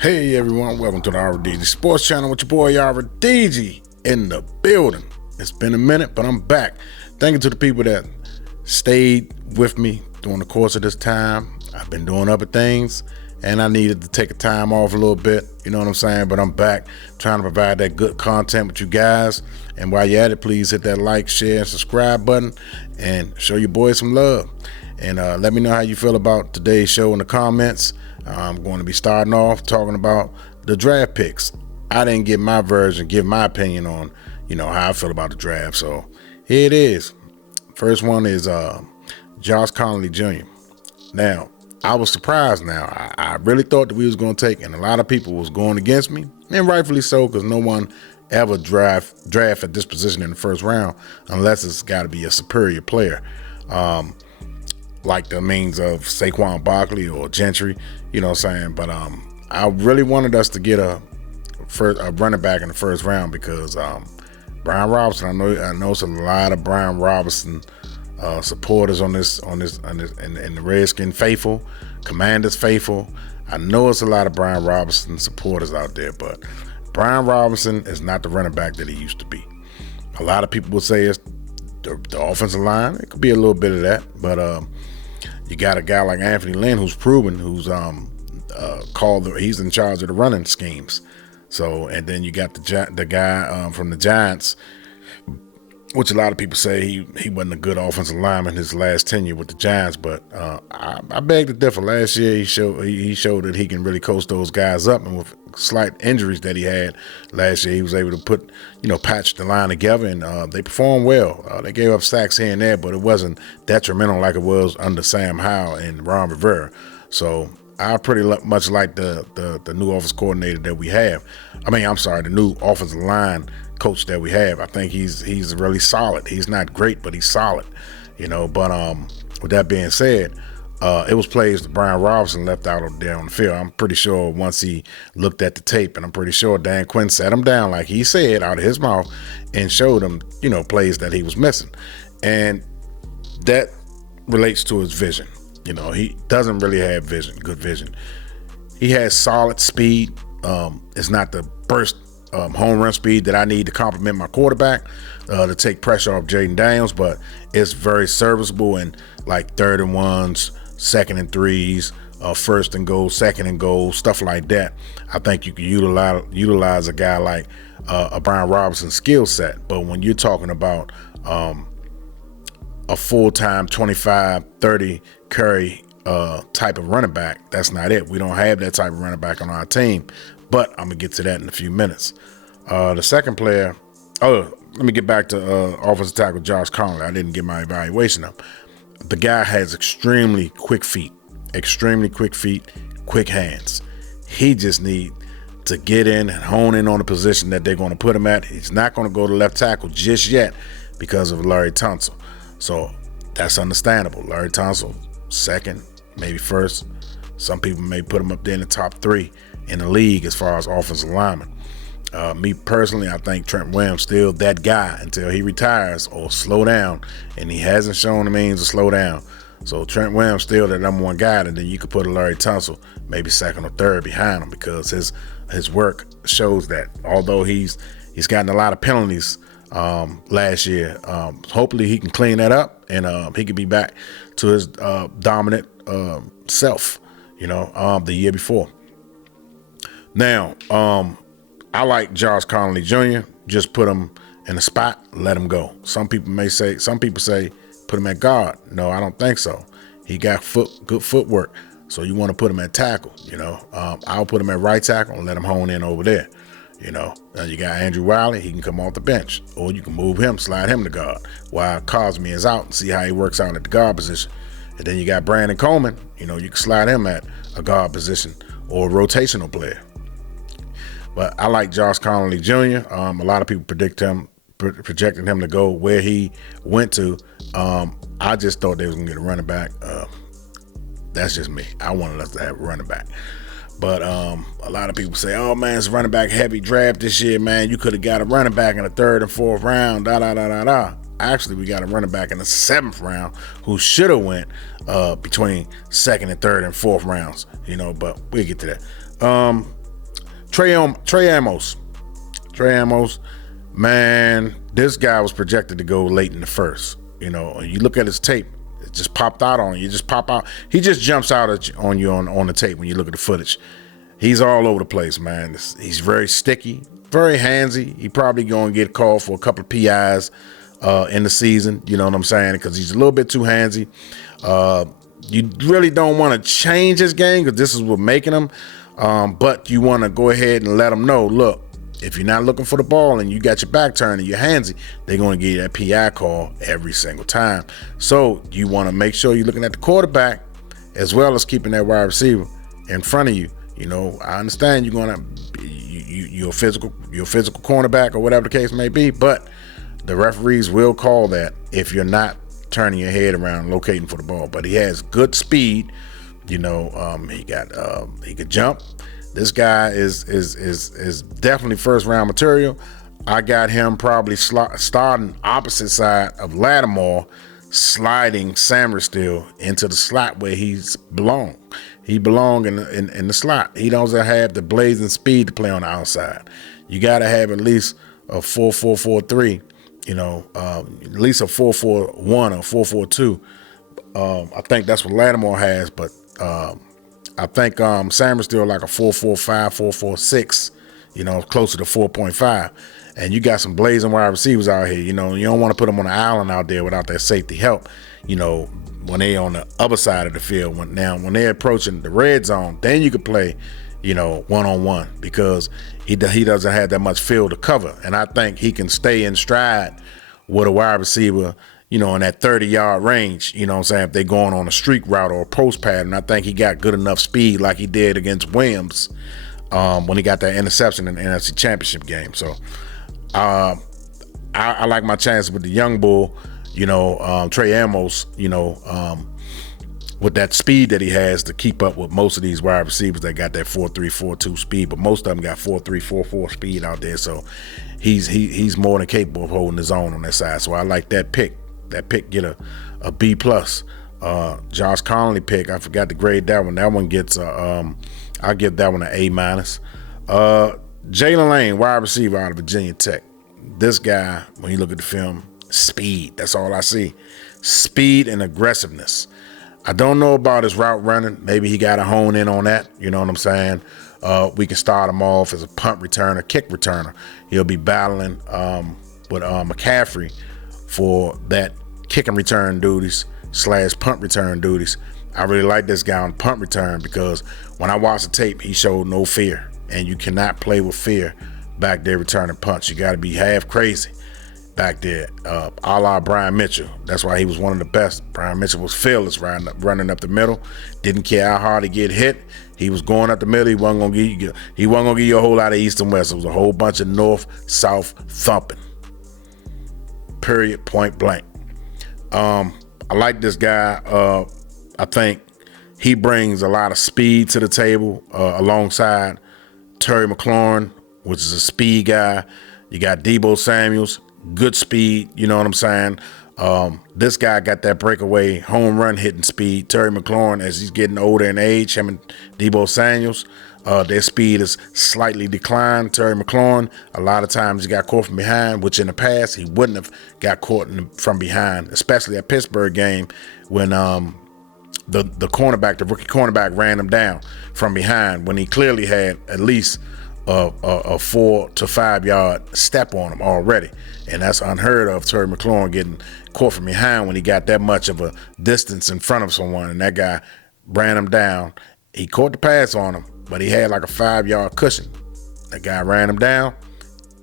Hey everyone, welcome to the RDG Sports Channel with your boy RDG in the building. It's been a minute, but I'm back. Thank you to the people that stayed with me during the course of this time. I've been doing other things and I needed to take a time off a little bit, you know what I'm saying? But I'm back trying to provide that good content with you guys. And while you're at it, please hit that like, share, and subscribe button and show your boys some love. And let me know how you feel about today's show in the comments. I'm going to be starting off talking about the draft picks. I didn't give my version, give my opinion on, how I feel about the draft. So here it is. First one is Josh Connolly Jr. Now, I was surprised now. I really thought that we was going to take, and a lot of people was going against me, and rightfully so, because no one ever draft at this position in the first round unless it's got to be a superior player. Like the means of Saquon Barkley or Gentry, you know what I'm saying? But I really wanted us to get a running back in the first round because Brian Robinson, I know it's a lot of Brian Robinson supporters on this and the Redskin faithful, Commanders faithful. I know it's a lot of Brian Robinson supporters out there, but Brian Robinson is not the running back that he used to be. A lot of people will say it's the offensive line. It could be a little bit of that, but you got a guy like Anthony Lynn who's proven, who's he's in charge of the running schemes. So, and then you got the guy from the Giants, which a lot of people say he wasn't a good offensive lineman his last tenure with the Giants, but I beg to differ. Last year he showed that he can really coach those guys up, and with slight injuries that he had last year, he was able to patch the line together, and they performed well. They gave up sacks here and there, but it wasn't detrimental like it was under Sam Howell and Ron Rivera. So I pretty much like the new offensive coordinator that we have. The new offensive line coach that we have. I think he's really solid. He's not great, but he's solid, But with that being said, it was plays that Brian Robinson left out there on the field. I'm pretty sure once he looked at the tape, and I'm pretty sure Dan Quinn sat him down like he said out of his mouth and showed him, plays that he was missing. And that relates to his vision. He doesn't really have good vision. He has solid speed. It's not the burst home run speed that I need to complement my quarterback to take pressure off Jaden Daniels, but it's very serviceable in like 3rd and 1s, 2nd and 3s, 1st and goal, 2nd and goal, stuff like that. I think you can utilize a guy like a Brian Robinson skill set, but when you're talking about a full-time 25, 30 carry type of running back, that's not it. We don't have that type of running back on our team, but I'm going to get to that in a few minutes. The second player, let me get back to offensive tackle Josh Connolly. I didn't get my evaluation up. The guy has extremely quick feet, quick hands. He just need to get in and hone in on the position that they're going to put him at. He's not going to go to left tackle just yet because of Larry Tunsil. So that's understandable. Larry Tunsil, 2nd, maybe 1st. Some people may put him up there in the top 3 in the league as far as offensive linemen. Me personally, I think Trent Williams still that guy until he retires or slow down, and he hasn't shown the means to slow down. So Trent Williams still the number 1 guy, and then you could put a Larry Tunsil maybe 2nd or 3rd behind him because his work shows that. Although he's gotten a lot of penalties last year, hopefully he can clean that up and he can be back to his dominant self, the year before. Now, I like Josh Connolly Jr. Just put him in a spot, let him go. Some people say put him at guard. No, I don't think so. He got good footwork, so you want to put him at tackle. I'll put him at right tackle and let him hone in over there. You got Andrew Wiley. He can come off the bench, or you can move him, slide him to guard while Cosme is out and see how he works out at the guard position. And then you got Brandon Coleman. You can slide him at a guard position or a rotational player. But I like Josh Connolly Jr. A lot of people projected him to go where he went to. I just thought they was gonna get a running back. That's just me. I wanted us to have a running back. But a lot of people say, oh man, it's a running back heavy draft this year, man. You could have got a running back in the 3rd and 4th round, Actually, we got a running back in the 7th round who should have went between 2nd and 3rd and 4th rounds, but we'll get to that. Trey Amos. Trey Amos, man, this guy was projected to go late in the first. You know, you look at his tape, it just popped out on you. You just pop out. He just jumps out at you, on the tape when you look at the footage. He's all over the place, man. He's very sticky, very handsy. He probably going to get called for a couple of PIs in the season. You know what I'm saying? Because he's a little bit too handsy. You really don't want to change his game because this is what making him. But you want to go ahead and let him know, look, if you're not looking for the ball and you got your back turned and you're handsy, they're going to give you that PI call every single time. So you want to make sure you're looking at the quarterback as well as keeping that wide receiver in front of you. You know, I understand you're going to you're a physical cornerback or whatever the case may be, but the referees will call that if you're not turning your head around, locating for the ball. But he has good speed. You know, he could jump. This guy is definitely first round material. I got him probably starting opposite side of Lattimore, sliding Samerstill into the slot where he's belong. He belong in the slot. He doesn't have the blazing speed to play on the outside. You got to have at least a 4.443. You know, at least a 4.41 or 4.42. I think that's what Lattimore has, but I think Sam is still like a 4.45, 4.46, you know, closer to 4.5. And you got some blazing wide receivers out here. You know, you don't want to put them on the island out there without that safety help, you know, when they're on the other side of the field. When they're approaching the red zone, then you could play, you know, one-on-one because he doesn't have that much field to cover. And I think he can stay in stride with a wide receiver, you know, in that 30-yard range, you know what I'm saying, if they're going on a streak route or a post pattern. I think he got good enough speed like he did against Williams when he got that interception in the NFC Championship game. So I like my chances with the young bull, you know, Trey Amos, you know, with that speed that he has to keep up with most of these wide receivers that got that 4.3, 4.2 speed, but most of them got 4.3, 4.4 speed out there. So he's more than capable of holding his own on that side. So I like that pick. That pick get a B+. Josh Connolly pick, I forgot to grade that one. That one gets I'll give that one an A-. Jalen Lane, wide receiver out of Virginia Tech. This guy, when you look at the film, speed. That's all I see. Speed and aggressiveness. I don't know about his route running. Maybe he got to hone in on that. You know what I'm saying? We can start him off as a punt returner, kick returner. He'll be battling with McCaffrey for that kick and return duties / punt return duties. I really like this guy on punt return because when I watched the tape, he showed no fear. And you cannot play with fear back there returning punts. You got to be half crazy back there, a la Brian Mitchell. That's why he was one of the best. Brian Mitchell was fearless running up the middle. Didn't care how hard he get hit. He was going up the middle. He wasn't gonna give you a whole lot of east and west. It was a whole bunch of north-south thumping. Period. Point blank. I like this guy. I think he brings a lot of speed to the table alongside Terry McLaurin, which is a speed guy. You got Deebo Samuels, good speed, you know what I'm saying? This guy got that breakaway home run hitting speed. Terry McLaurin, as he's getting older in age, him and Deebo Samuels, their speed is slightly declined. Terry McLaurin, a lot of times he got caught from behind, which in the past he wouldn't have got caught from behind, especially at Pittsburgh game when the rookie cornerback ran him down from behind when he clearly had at least a 4 to 5 yard step on him already. And that's unheard of, Terry McLaurin getting caught from behind when he got that much of a distance in front of someone, and that guy ran him down. He caught the pass on him, but he had like a 5 yard cushion. That guy ran him down,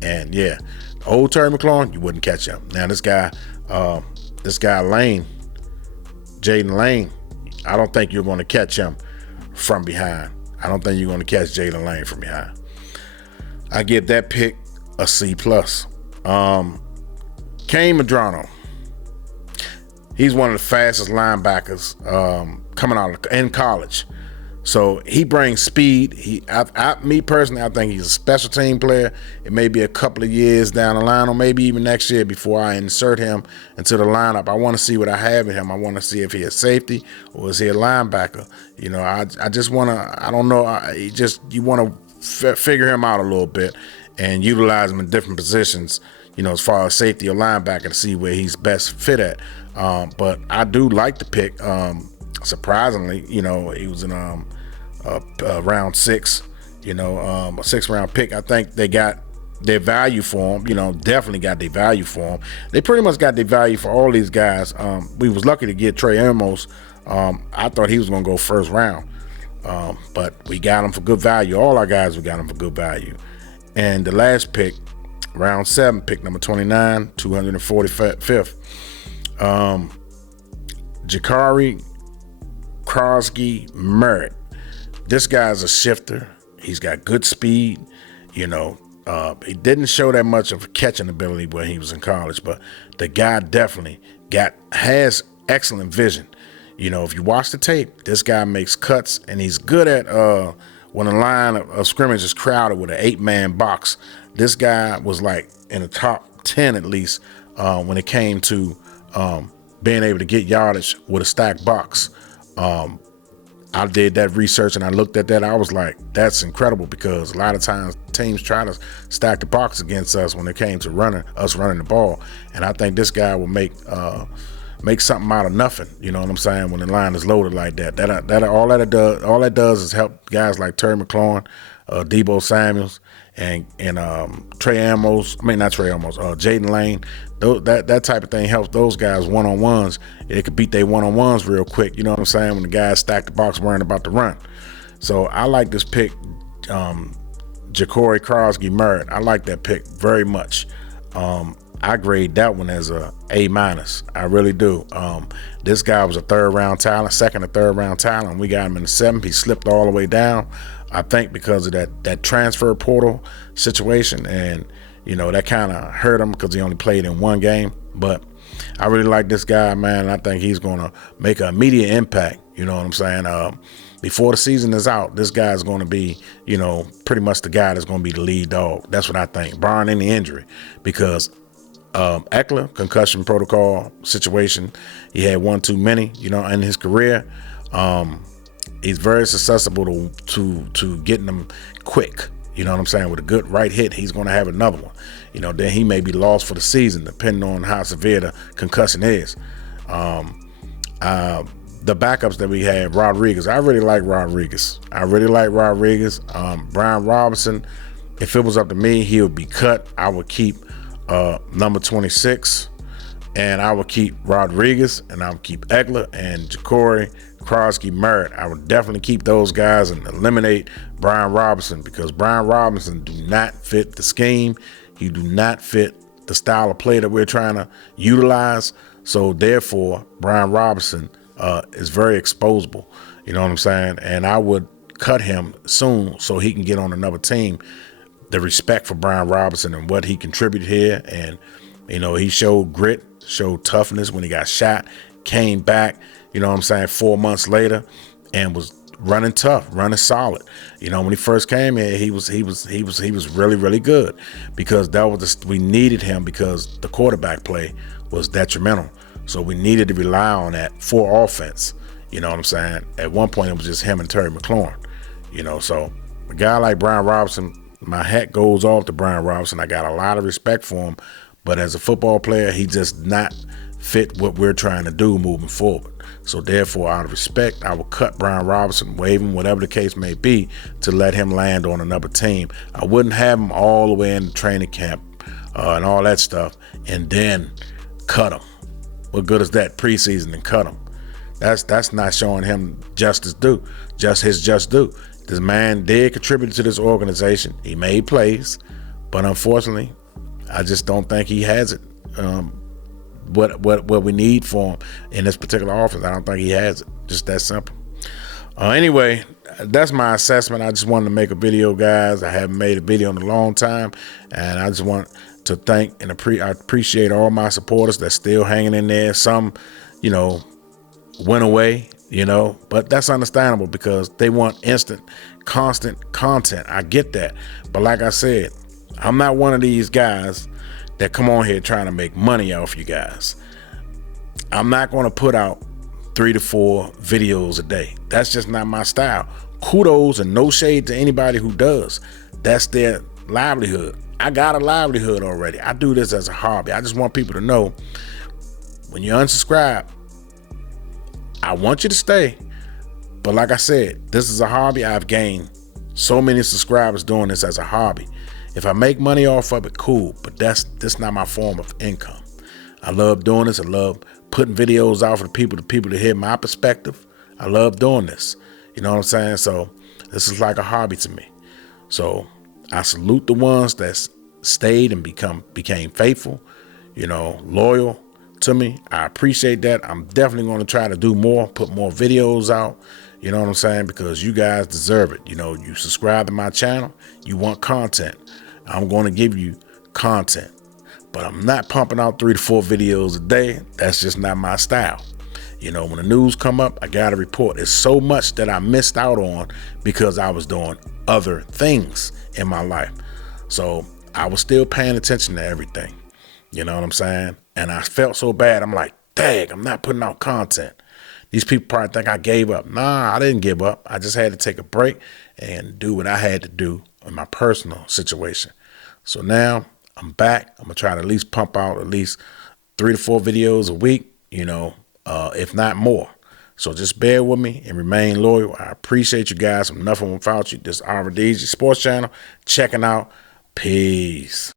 and yeah, old Terry McLaurin, you wouldn't catch him. Now this guy Lane, Jaden Lane, I don't think you're going to catch him from behind. I don't think you're going to catch Jalen Lane from behind. I give that pick a C+. Kane Medrano. He's one of the fastest linebackers coming out in college. So he brings speed. Me personally, I think he's a special team player. It may be a couple of years down the line, or maybe even next year before I insert him into the lineup. I want to see what I have in him. I want to see if he's a safety or is he a linebacker. You know, I just want to. I don't know. You want to figure him out a little bit and utilize him in different positions, you know, as far as safety or linebacker to see where he's best fit at. But I do like the pick. Surprisingly, you know, he was in round 6, you know, a 6th round pick. I think they got their value for him, you know, definitely got their value for him. They pretty much got their value for all these guys. We was lucky to get Trey Amos. I thought he was going to go 1st round, but we got him for good value. All our guys, we got him for good value. And the last pick, round 7, pick number 29, 245th, Jakari Crosby Merritt. This guy's a shifter. He's got good speed, you know. He didn't show that much of catching ability when he was in college, but the guy definitely has excellent vision. You know, if you watch the tape, this guy makes cuts, and he's good at when a line of scrimmage is crowded with an 8-man box. This guy was like in the top 10 at least when it came to being able to get yardage with a stacked box. I did that research and I looked at that. I was like, that's incredible, because a lot of times teams try to stack the box against us when it came to running the ball. And I think this guy will make something out of nothing. You know what I'm saying? When the line is loaded like that, all that does is help guys like Terry McLaurin, Deebo Samuels, and Trey Amos. I mean, not Trey Amos. Jaden Lane. That type of thing helps those guys one-on-ones. It could beat their one-on-ones real quick. You know what I'm saying? When the guys stack the box worrying about the run. So I like this pick, Jakari Crosby Merritt. I like that pick very much. I grade that one as a A-. I really do. This guy was a 3rd round talent, 2nd or 3rd round talent. We got him in the 7th. He slipped all the way down, I think, because of that transfer portal situation, and you know, that kind of hurt him because he only played in 1 game. But I really like this guy, man. I think he's going to make an immediate impact. You know what I'm saying? Before the season is out, this guy is going to be, you know, pretty much the guy that's going to be the lead dog. That's what I think, barring any injury, because Eckler, concussion protocol situation, he had one too many, you know, in his career. He's very susceptible to getting them quick. You know what I'm saying? With a good right hit, he's going to have another one. You know, then he may be lost for the season, depending on how severe the concussion is. The backups that we had, Rodriguez, I really like Rodriguez. Brian Robinson, if it was up to me, he would be cut. I would keep number 26, and I would keep Rodriguez, and I would keep Eckler and Jakari Crosby Merritt. I would definitely keep those guys and eliminate Brian Robinson, because Brian Robinson do not fit the scheme. He do not fit the style of play that we're trying to utilize. So therefore, Brian Robinson is very exposable. You know what I'm saying? And I would cut him soon so he can get on another team. The respect for Brian Robinson and what he contributed here. And, you know, he showed grit, showed toughness when he got shot, came back, you know what I'm saying, 4 months later, and was running tough, running solid. You know, when he first came here, he was really, really good, because that was we needed him, because the quarterback play was detrimental. So we needed to rely on that for offense. You know what I'm saying? At one point, it was just him and Terry McLaurin. You know, so a guy like Brian Robinson, my hat goes off to Brian Robinson. I got a lot of respect for him, but as a football player, he just not fit what we're trying to do moving forward. So therefore, out of respect, I will cut Brian Robinson, waive him, whatever the case may be, to let him land on another team. I wouldn't have him all the way in the training camp and all that stuff, and then cut him. What good is that preseason and cut him? That's not showing him his just due. This man did contribute to this organization. He made plays, but unfortunately, I just don't think he has it. What we need for him in this particular offense, I don't think he has it. Just that simple. Anyway, that's my assessment. I just wanted to make a video, guys. I haven't made a video in a long time, and I just want to thank and I appreciate all my supporters that's still hanging in there. Some, you know, went away, you know, but that's understandable because they want instant, constant content. I get that. But like I said, I'm not one of these guys that come on here trying to make money off you guys. I'm not going to put out 3 to 4 videos a day. That's just not my style. kudos and no shade to anybody who does. That's their livelihood. I got a livelihood already. I do this as a hobby. I just want people to know, when you unsubscribe, I want you to stay. But like I said, this is a hobby. I've gained so many subscribers doing this as a hobby. If I make money off of it, cool. But that's not my form of income. I love doing this. I love putting videos out for the people to hear my perspective. I love doing this. You know what I'm saying? So this is like a hobby to me. So I salute the ones that stayed and became faithful, loyal to me. I appreciate that. I'm definitely going to try to do more, put more videos out. You know what I'm saying? Because you guys deserve it. You subscribe to my channel. You want content. I'm going to give you content. But I'm not pumping out 3 to 4 videos a day. That's just not my style. When the news come up, I got to report. It's so much that I missed out on because I was doing other things in my life. So I was still paying attention to everything. You know what I'm saying? And I felt so bad. I'm like, dang, I'm not putting out content. These people probably think I gave up. Nah, I didn't give up. I just had to take a break and do what I had to do in my personal situation. So now I'm back. I'm going to try to at least pump out at least 3 to 4 videos a week, if not more. So just bear with me and remain loyal. I appreciate you guys. I'm nothing without you. This is RDG Sports Channel. Checking out. Peace.